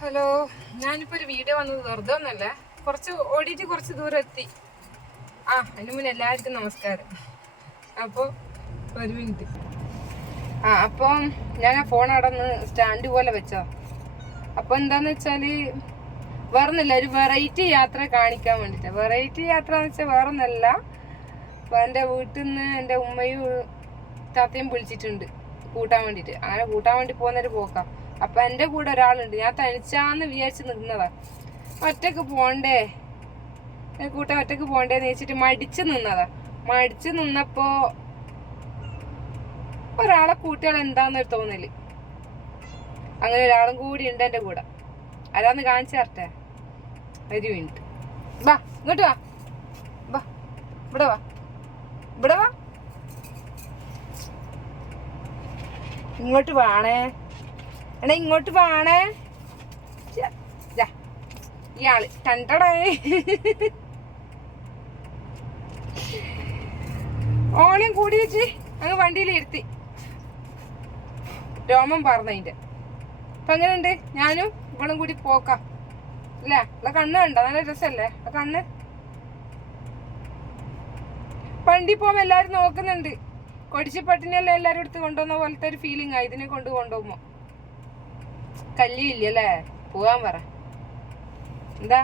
Hello, ഞാനിപ്പോ ഒരു video വന്നത് വെറുതെ ഒന്നല്ല, കുറച്ച് ഓടിയിട്ട് കുറച്ച് ദൂരം എത്തി. അതിന് മുന്നേ എല്ലാവർക്കും നമസ്കാരം. അപ്പോൾ ഒരു മിനിറ്റ്. അപ്പം ഞാൻ ആ ഫോൺ അവിടെ നിന്ന് സ്റ്റാൻഡ് പോലെ വെച്ചോ. അപ്പോൾ എന്താന്ന് വെച്ചാല് വേറൊന്നല്ല, ഒരു വെറൈറ്റി യാത്ര കാണിക്കാൻ വേണ്ടിട്ടാ. വെറൈറ്റി യാത്ര എന്ന് വെച്ചാൽ വേറൊന്നല്ല, അപ്പൊ എൻ്റെ വീട്ടിൽ നിന്ന് എൻ്റെ ഉമ്മയും താത്തയും വിളിച്ചിട്ടുണ്ട് കൂട്ടാൻ വേണ്ടിട്ട്. അങ്ങനെ കൂട്ടാൻ വേണ്ടി പോകുന്നൊരു പോക്കാം. അപ്പൊ എൻ്റെ കൂടെ ഒരാളുണ്ട്. ഞാൻ തനിച്ചാന്ന് വിചാരിച്ച് നിന്നതാ. ഒറ്റക്ക് പോണ്ടേ, കൂട്ടാൻ ഒറ്റക്ക് പോണ്ടേന്ന് വെച്ചിട്ട് മടിച്ചു നിന്നപ്പോ ഒരാളെ കൂട്ടിയാൽ എന്താന്നൊരു തോന്നല്. അങ്ങനെ ഒരാളും കൂടി ഉണ്ട് എൻ്റെ കൂടെ. ആരാന്ന് കാണിച്ചു തരട്ടെ. ഒരു മിനിറ്റ്. വാ, ഇങ്ങോട്ട് വാ. ഇവിടെ വാ. ഇങ്ങോട്ട് വേണേ, ഇങ്ങോട്ട് വേണേ. ഇയാള് കണ്ടടേ. ഓളയും കൂടി വെച്ച് അങ്ങ് വണ്ടിയിൽ ഇരുത്തി. രോമം പറഞ്ഞതിന്റെ. അപ്പൊ എങ്ങനെയുണ്ട്? ഞാനും ഇവളും കൂടി പോക്കാം അല്ലേ? ഉള്ള കണ്ണ് കണ്ടോ? നല്ല രസല്ലേ ആ കണ്ണ്? വണ്ടി പോകുമ്പോ എല്ലാരും നോക്കുന്നുണ്ട്. കൊടിച്ചിപ്പട്ടിനെല്ലാം എല്ലാരും എടുത്ത് കൊണ്ടുപോകുന്ന പോലത്തെ ഒരു ഫീലിംഗ് ആ ഇതിനെ കൊണ്ടുപോകുമ്പോ. കല്ലില്ലല്ലേ? പോവാൻ പറ. എന്താ?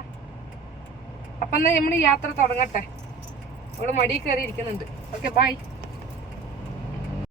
അപ്പൊ എന്നാ നമ്മൾ യാത്ര തുടങ്ങട്ടെ. അവള് മടിയിൽ കയറി ഇരിക്കുന്നുണ്ട്. Okay, by.